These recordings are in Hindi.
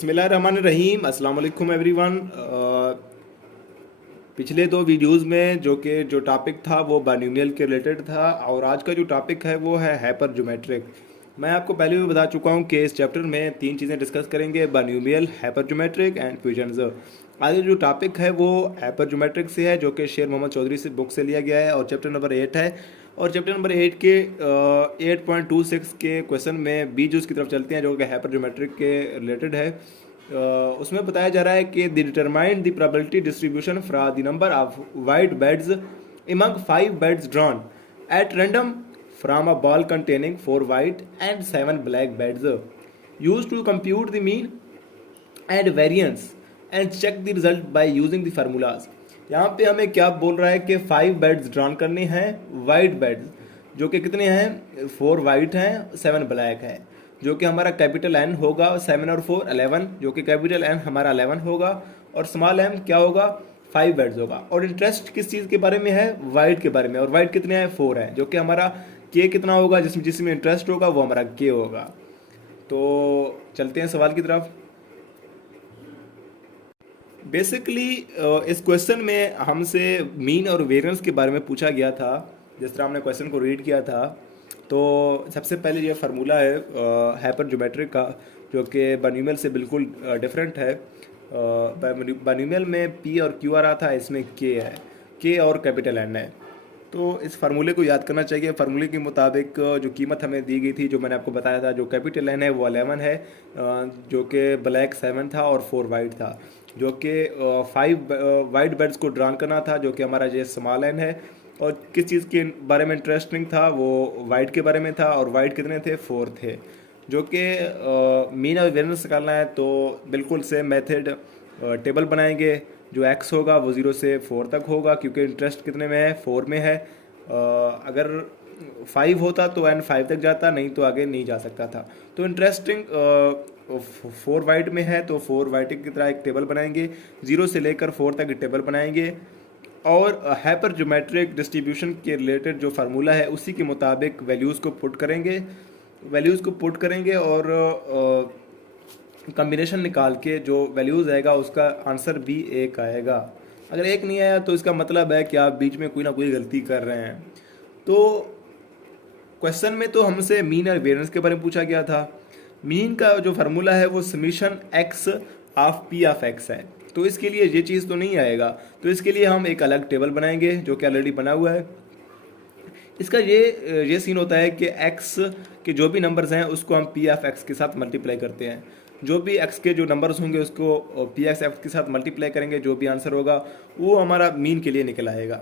बिस्मिल्लाहिर्रहमानिर्रहीम अस्सलाम वालेकुम एवरीवन। पिछले दो वीडियोस में जो टॉपिक था वो बायनोमियल के रिलेटेड था और आज का जो टॉपिक है वो है हाइपर ज्योमेट्रिक। मैं आपको पहले भी बता चुका हूँ कि इस चैप्टर में तीन चीज़ें डिस्कस करेंगे, binomial, hyper geometric and fusions. आज जो टॉपिक है वो हाइपर ज्योमेट्रिक से है जो कि शेर मोहम्मद चौधरी से बुक से लिया गया है और चैप्टर नंबर 8 है। और चैप्टर नंबर 8 के 8.26 के क्वेश्चन में बीच उसकी तरफ चलते हैं जो कि हाइपर ज्योमेट्रिक के रिलेटेड है। उसमें बताया जा रहा है कि the determine the probability distribution from the number of white beds among 5 beds drawn at random from a ball containing 4 white and 7 black beds used to compute the mean and variance and check the result by using the formulas। यहाँ पे हमें क्या बोल रहा है कि 5 बेड्स ड्रॉन करने हैं, वाइट बेड्स जो कि कितने हैं, 4 वाइट हैं, 7 ब्लैक है, जो कि हमारा कैपिटल एन होगा 7 और 4 11, जो कि कैपिटल एन हमारा 11 होगा और स्मॉल एम क्या होगा, 5 बेड्स होगा। और इंटरेस्ट किस चीज़ के बारे में है, वाइट के बारे में, और वाइट कितने हैं, 4 है, जो कि हमारा के कितना होगा, जिसमें इंटरेस्ट होगा वो हमारा के होगा। तो चलते हैं सवाल की तरफ। बेसिकली इस क्वेश्चन में हमसे मीन और वेरिएंस के बारे में पूछा गया था। जिस तरह हमने क्वेश्चन को रीड किया था तो सबसे पहले ये फार्मूला है हाइपर ज्योमेट्रिक का, जो कि बायनोमियल से बिल्कुल डिफरेंट है। बायनोमियल में पी और क्यू आ रहा था, इसमें के है, के और कैपिटल एन है। तो इस फार्मूले को याद करना चाहिए। फार्मूले के मुताबिक जो कीमत हमें दी गई थी, जो मैंने आपको बताया था, जो कैपिटल एन है वो 11 है, जो कि ब्लैक 7 था और 4 वाइट था, जो कि 5 वाइट बेड्स को ड्रॉन करना था, जो कि हमारा ये स्मॉल एन है। और किस चीज़ के बारे में इंटरेस्टिंग था, वो वाइट के बारे में था, और वाइट कितने थे, 4 थे, जो कि मीन और वेरिएंस निकालना है तो बिल्कुल सेम मेथड, टेबल बनाएंगे। जो एक्स होगा वो 0 से 4 तक होगा, क्योंकि इंटरेस्ट कितने में है, 4 में है। अगर 5 होता तो एन 5 तक जाता, नहीं तो आगे नहीं जा सकता था। तो इंटरेस्टिंग 4 वाइट में है तो 4 वाइट की तरह एक टेबल बनाएंगे, 0 से लेकर 4 तक टेबल बनाएंगे। और हाइपर ज्योमेट्रिक डिस्ट्रीब्यूशन के रिलेटेड जो फार्मूला है उसी के मुताबिक वैल्यूज़ को पुट करेंगे और कम्बिनेशन निकाल के जो वैल्यूज़ आएगा उसका आंसर भी एक आएगा। अगर एक नहीं आया तो इसका मतलब है कि आप बीच में कोई ना कोई गलती कर रहे हैं। तो क्वेश्चन में तो हमसे मीन और वेरिएंस के बारे में पूछा गया था। मीन का जो फार्मूला है वो summation x of P of x है, तो इसके लिए ये चीज़ तो नहीं आएगा। तो इसके लिए हम एक अलग टेबल बनाएंगे जो कि ऑलरेडी बना हुआ है। इसका ये सीन होता है कि एक्स के जो भी नंबर्स हैं उसको हम पी ऑफ एक्स के साथ मल्टीप्लाई करते हैं। जो भी एक्स के जो नंबर्स होंगे उसको पी एक्स एक्स के साथ मल्टीप्लाई करेंगे, जो भी आंसर होगा वो हमारा मीन के लिए निकल आएगा।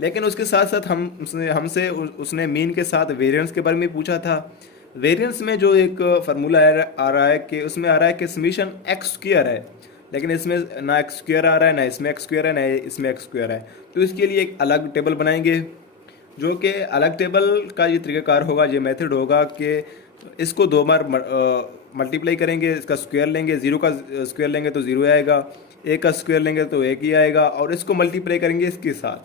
लेकिन उसके साथ साथ हमसे उसने मीन के साथ वेरिएंस के बारे में पूछा था। वेरिएंस में जो एक फार्मूला आ रहा है कि उसमें आ रहा है कि समीशन एक्स स्क्वायर है, लेकिन इसमें ना एक्स स्क्वायर आ रहा है, ना इसमें एक्स स्क्वायर है, ना इसमें एक्स स्क्वायर है। तो इसके लिए एक अलग टेबल बनाएंगे, जो कि अलग टेबल का ये तरीकाकार होगा, ये मेथड होगा कि इसको 2 बार मल्टीप्लाई करेंगे, इसका स्क्वायर लेंगे, 0 का स्क्वायर लेंगे तो 0 आएगा, 1 का स्क्वायर लेंगे तो 1 ही आएगा, और इसको मल्टीप्लाई करेंगे इसके साथ।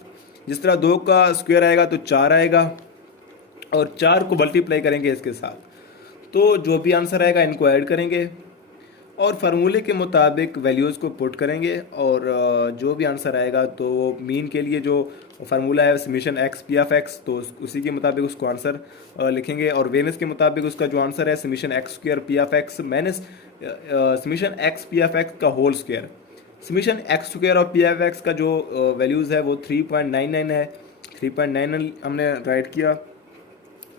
जिस तरह 2 का स्क्वायर आएगा तो 4 आएगा, और 4 को मल्टीप्लाई करेंगे इसके साथ, तो जो भी आंसर आएगा इनको ऐड करेंगे और फार्मूले के मुताबिक वैल्यूज़ को पुट करेंगे। और जो भी आंसर आएगा तो मीन के लिए जो फार्मूला है summation x P of x, तो उसी के मुताबिक उसको आंसर लिखेंगे। और वेरिएंस के मुताबिक उसका जो आंसर है summation x square P of x minus summation x P of x का whole square. Summation x square और पी ऑफ एक्स का जो वैल्यूज़ है वो 3.99 है, 3.99 हमने राइट किया।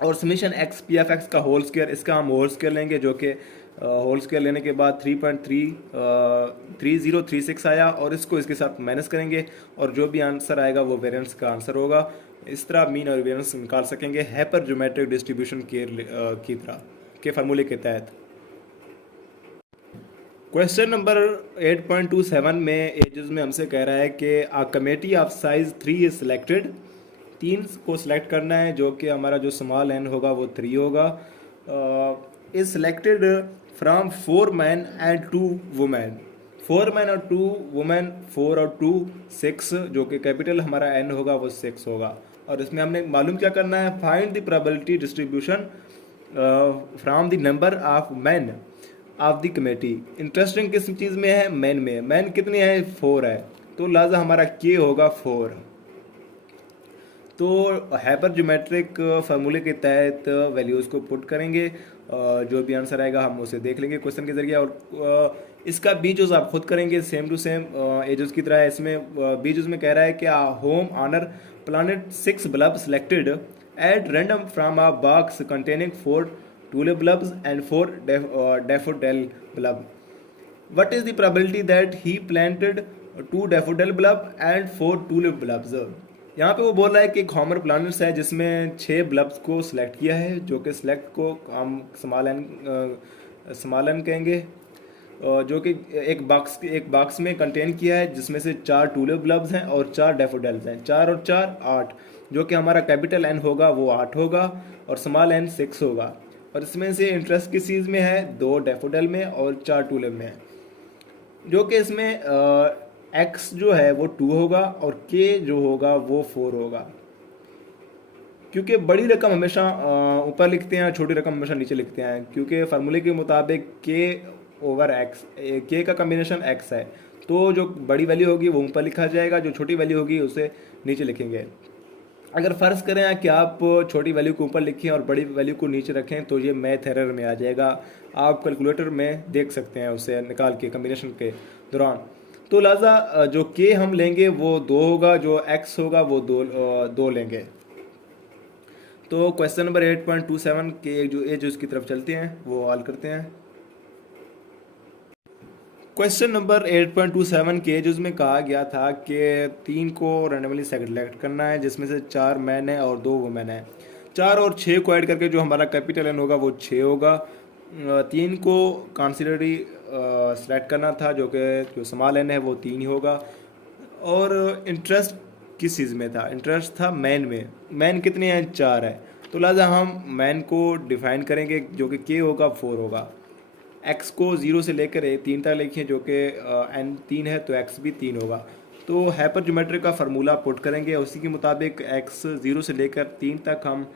और summation x P of x का होल स्क्वायर, इसका हम होल स्क्वायर लेंगे, जो कि होल स्क्वायर लेने के बाद 3.3036 आया, और इसको इसके साथ माइनस करेंगे और जो भी आंसर आएगा वो वेरिएंस का आंसर होगा। इस तरह मीन और वेरिएंस निकाल सकेंगे हाइपर ज्योमेट्रिक डिस्ट्रीब्यूशन की तरह के फार्मूले के तहत। क्वेश्चन नंबर 8.27 में एजेस में हमसे कह रहा है कि a committee of size 3 is selected, 3 को सिलेक्ट करना है, जो कि हमारा जो स्मॉल एन होगा वो 3 होगा। Is selected from 4 man and 2 women, 4 man और 2 वुमेन, 4 और 2 6, जो कि कैपिटल हमारा एन होगा वो 6 होगा। और इसमें हमने मालूम क्या करना है, find the probability distribution from the number of man of the committee. Interesting किस चीज़ में है? मैन में। मैन कितनी है? 4 है, तो लिहाजा हमारा के होगा 4। तो हाइपर ज्योमेट्रिक फार्मूले के तहत वैल्यूज़ को पुट करेंगे, जो भी आंसर आएगा हम उसे देख लेंगे क्वेश्चन के जरिए, और इसका बीजोस आप खुद करेंगे सेम टू सेम एजोस की तरह। इसमें बीजोस में कह रहा है कि home owner plants 6 bulb selected at random from a box containing 4 tulip bulbs and 4 daffodil bulb. What is the probability that he planted 2 daffodil bulb and 4 tulip bulbs? यहाँ पे वो बोल रहा है कि एक हॉमर प्लानट्स है जिसमें 6 बल्ब्स को सिलेक्ट किया है, जो कि सिलेक्ट को हम स्मॉल एन कहेंगे, जो कि एक बॉक्स में कंटेन किया है, जिसमें से 4 टूलिप बल्ब्स हैं और 4 डैफोडिल्स हैं। 4 और 4 8, जो कि हमारा कैपिटल एन होगा वो 8 होगा और स्मॉल एन 6 होगा। और इसमें से इंटरेस्ट किस चीज़ में है? 2 डैफोडिल में और 4 टूलिप में है, जो कि इसमें x जो है वो 2 होगा और k जो होगा वो 4 होगा, क्योंकि बड़ी रकम हमेशा ऊपर लिखते हैं, छोटी रकम हमेशा नीचे लिखते हैं, क्योंकि फार्मूले के मुताबिक k ओवर x, k का कम्बिनेशन x है, तो जो बड़ी वैल्यू होगी वो ऊपर लिखा जाएगा, जो छोटी वैल्यू होगी उसे नीचे लिखेंगे। अगर फ़र्ज़ करें कि आप छोटी वैल्यू को ऊपर लिखें और बड़ी वैल्यू को नीचे रखें तो ये मैथ एरर में आ जाएगा। आप कैलकुलेटर में देख सकते हैं उसे निकाल के कम्बिनेशन के दौरान। तो लिहाजा जो के हम लेंगे वो 2 होगा, जो एक्स होगा वो 2 लेंगे। तो क्वेश्चन नंबर 8.27 के जो इसकी तरफ चलते हैं वो हल करते हैं। क्वेश्चन नंबर 8.27 के जो उसमें कहा गया था कि 3 को रैंडमली सेलेक्ट करना है, जिसमें से 4 मैन है और 2 वुमेन है। 4 और 6 को ऐड करके जो हमारा कैपिटल एन होगा वो 6 होगा। 3 को कॉन्सिडरली सेलेक्ट करना था, जो स्मॉल एन है वो 3 ही होगा। और इंटरेस्ट किस चीज़ में था? इंटरेस्ट था मैन में। मैन कितने हैं? 4 है, तो लिहाजा हम मैन को डिफाइन करेंगे, जो कि के होगा 4 होगा। x को 0 से लेकर 3 तक लिखिए, जो कि n 3 है तो x भी 3 होगा। तो हाइपर ज्योमेट्री का फार्मूला पुट करेंगे, उसी के मुताबिक x 0 से लेकर 3 तक हम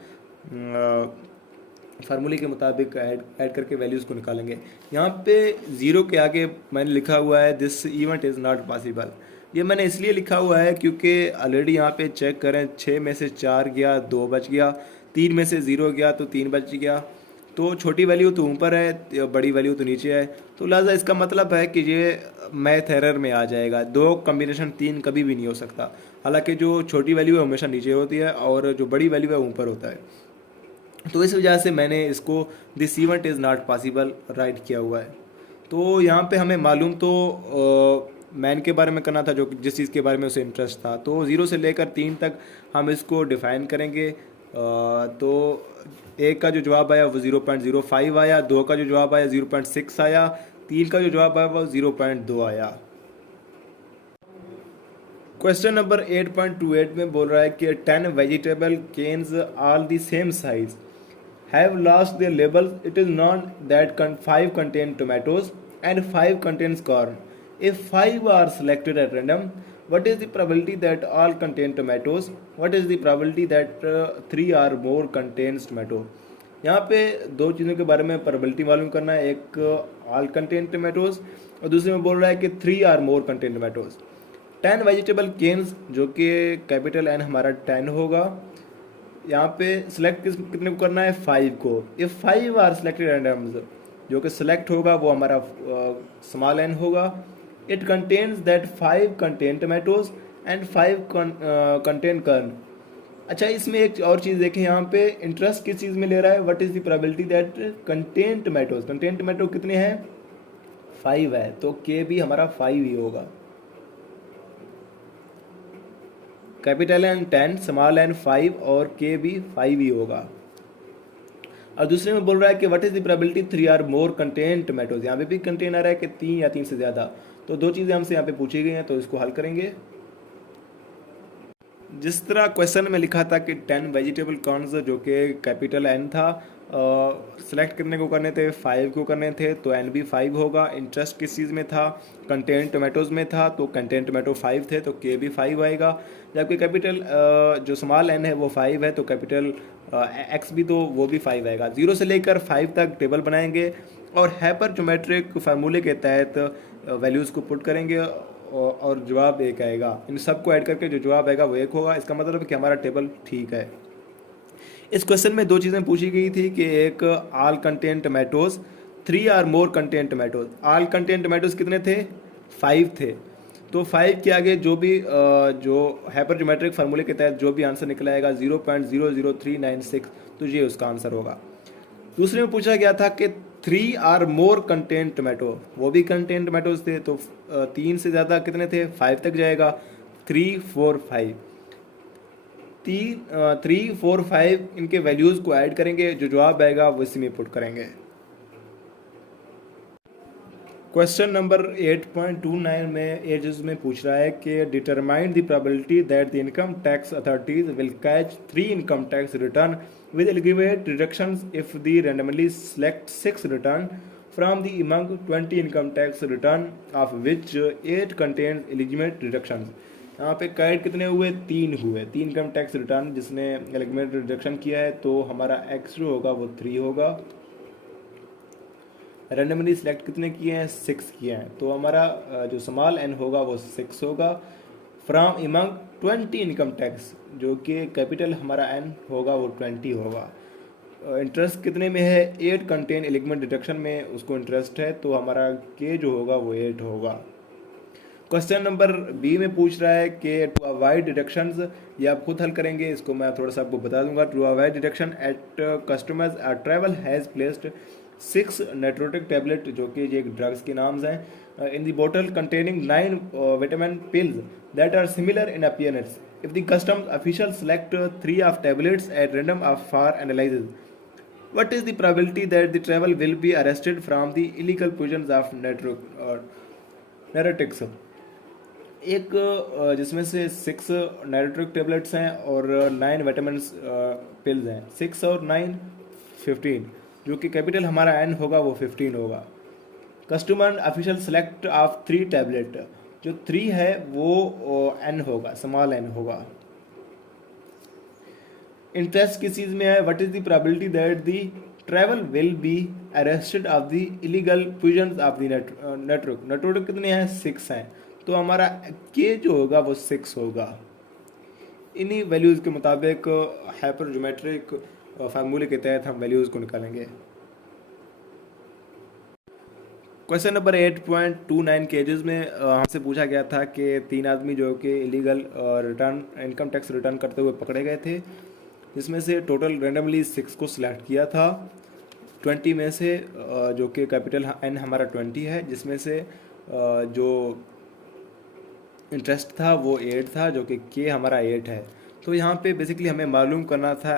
फार्मूले के मुताबिक ऐड करके वैल्यूज़ को निकालेंगे। यहाँ पे 0 के आगे मैंने लिखा हुआ है this event is not possible. ये मैंने इसलिए लिखा हुआ है क्योंकि ऑलरेडी यहाँ पे चेक करें, 6 में से 4 गया, 2 बच गया, 3 में से 0 गया तो 3 बच गया। तो छोटी वैल्यू तो ऊपर है, बड़ी वैल्यू तो नीचे है, तो लिहाजा इसका मतलब है कि ये मैथ एरर में आ जाएगा। 2 कॉम्बिनेशन 3 कभी भी नहीं हो सकता। हालांकि जो छोटी वैल्यू है हमेशा नीचे होती है और जो बड़ी वैल्यू है ऊपर होता है। तो इस वजह से मैंने इसको this event is not possible right किया हुआ है। तो यहाँ पे हमें मालूम तो मैन के बारे में करना था, जो जिस चीज़ के बारे में उसे इंटरेस्ट था। तो 0 से लेकर 3 तक हम इसको डिफ़ाइन करेंगे। तो 1 का जो जवाब आया वो 0.05 आया, 2 का जो जवाब आया 0.6 आया, 3 का जो जवाब आया वो 0.2 आया। क्वेश्चन नंबर 8.28 में बोल रहा है कि 10 vegetable cans all the same size have lost their labels. It is known that 5 contain tomatoes and 5 contains corn. If 5 are selected at random, what is the probability that all contain tomatoes? What is the probability that 3 or more contains tomato? यहाँ पे 2 चीज़ों के बारे में प्रोबेबिलिटी मालूम करना है, एक all contain tomatoes और दूसरे में बोल रहा है कि 3 or more contain tomatoes। 10 vegetable cans, जो कि कैपिटल N हमारा 10 होगा, यहाँ पे सिलेक्ट कितने को करना है? 5 को। इफ 5 आर सिलेक्टेड रैंडम्स, जो कि सिलेक्ट होगा वो हमारा स्मॉल एन होगा। It contains that 5 contain tomatoes and 5 contain कर्न। अच्छा, इसमें एक और चीज़ देखें, यहाँ पे इंटरेस्ट किस चीज़ में ले रहा है? What is the probability that contain tomatoes. Contain tomato कितने हैं? 5 है, तो के भी हमारा 5 ही होगा। कैपिटल एन 10, स्मॉल एन 5 और के भी 5 ही होगा। और दूसरे में बोल रहा है कि what is the probability 3 are more contain tomatoes. यहाँ पे भी कंटेन आ रहा है कि 3 या 3 से ज़्यादा। तो 2 चीज़ें हमसे यहाँ पे पूछी गई हैं, तो इसको हल करेंगे। जिस तरह क्वेश्चन में लिखा था कि 10 वेजिटेबल कॉर्न्स, जो कि कैपिटल एन था, सेलेक्ट करने को करने थे, 5 को करने थे, तो एन भी 5 होगा। इंटरेस्ट किस चीज़ में था? कंटेंट टोमेटोज़ में था, तो कंटेंट टोमेटो 5 थे, तो के भी 5 आएगा। जबकि कैपिटल जो स्मॉल एन है वो 5 है, तो कैपिटल एक्स भी तो वो भी 5 आएगा। 0 से लेकर 5 तक टेबल बनाएंगे, और हाइपर ज्योमेट्रिक फार्मूले के तहत वैल्यूज़ को पुट करेंगे और जवाब एक आएगा। इन सबको ऐड करके जो जवाब आएगा वो एक होगा। इसका मतलब है कि हमारा टेबल ठीक है। इस क्वेश्चन में दो चीज़ें पूछी गई थी कि एक ऑल कंटेन टमाटोज, 3 और more contain tomatoes. All contain tomatoes कितने थे? 5 थे। तो 5 के आगे जो भी जो हाइपर ज्योमेट्रिक फार्मूले के तहत जो भी आंसर निकल आएगा 0.00396, तो ये उसका आंसर होगा। दूसरे में पूछा गया था कि 3 और मोर कंटेन टमाटो, वो भी कंटेन टमाटोज थे। तो 3 से ज़्यादा कितने थे? 5 तक जाएगा। 3, 4, 5, 3, 4, 5 इनके वैल्यूज़ को ऐड करेंगे, जो जवाब आएगा वो इसी में पुट करेंगे। क्वेश्चन नंबर 8.29 में एजेस में पूछ रहा है कि determine the probability that the income tax authorities will catch 3 income tax return with aggregate deductions if they randomly select 6 return from the among 20 income tax return of which 8 contains illegitimate deductions। यहाँ पे कैट कितने हुए? 3 हुए। 3 इनकम टैक्स रिटर्न जिसने एलिजिमेट डिडक्शन किया है, तो हमारा एक्स जो होगा वो 3 होगा। रैंडमली सिलेक्ट कितने किए हैं? 6 किए हैं, तो हमारा जो स्मॉल एन होगा वो 6 होगा। फ्रॉम इमंग 20 इनकम टैक्स, जो कि कैपिटल हमारा एन होगा वो 20 होगा। इंटरेस्ट कितने में है? 8 कंटेन एलिजिमेट डिडक्शन में उसको इंटरेस्ट है, तो हमारा के जो होगा वो 8 होगा। क्वेश्चन नंबर बी में पूछ रहा है कि टू अवॉइड डिडक्शंस, ये आप खुद हल करेंगे, इसको मैं थोड़ा सा आपको बता दूंगा। To avoid deduction at customers travel has placed 6 नेट्रोटिक टैबलेट, जो कि ये ड्रग्स के नाम्स हैं, in the bottle containing 9 vitamin pills that are similar in appearance. If the customs official select 3 of tablets at random for analysis, what is the probability that the travel will be arrested from the illegal possessions of narcotics? एक जिसमें से 6 नाइट्रिक टेबलेट्स हैं और 9 विटामिन पिल्स हैं। 6 और 9 15, जो कि कैपिटल हमारा एन होगा वो 15 होगा। Customer official select of 3 tablet, जो 3 है वो एन होगा, स्मॉल एन होगा। इंटरेस्ट किस चीज़ में है? What is the probability that the travel will be arrested of the illegal positions of the network. Network कितने हैं? 6 हैं, तो हमारा के जो होगा वो 6 होगा। इन्हीं वैल्यूज़ के मुताबिक हाइपर ज्योमेट्रिक फार्मूले के तहत हम वैल्यूज़ को निकालेंगे। क्वेश्चन नंबर 8.29 केजेस में हमसे पूछा गया था कि 3 आदमी जो कि illegal return income tax return करते हुए पकड़े गए थे, जिसमें से टोटल रैंडमली 6 को सिलेक्ट किया था 20 में से, जो कि कैपिटल एन हमारा 20 है, जिसमें से जो इंटरेस्ट था वो 8 था, जो कि के हमारा 8 है। तो यहाँ पे बेसिकली हमें मालूम करना था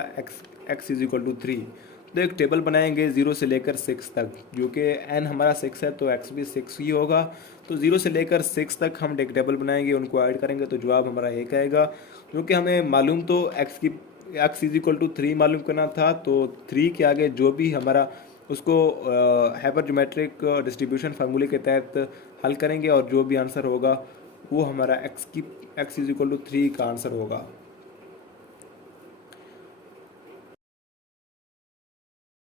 x इज इक्वल टू 3। तो एक टेबल बनाएंगे 0 से लेकर 6 तक, जो कि n हमारा 6 है तो x भी 6 ही होगा। तो 0 से लेकर 6 तक हम एक टेबल बनाएंगे, उनको ऐड करेंगे तो जवाब हमारा 1 आएगा। जो कि हमें मालूम तो x इज इक्वल टू 3 मालूम करना था, तो 3 के आगे जो भी हमारा उसको हाइपर ज्योमेट्रिक डिस्ट्रीब्यूशन फार्मूले के तहत हल करेंगे और जो भी आंसर होगा वो हमारा x इज इक्वल टू 3 का आंसर होगा।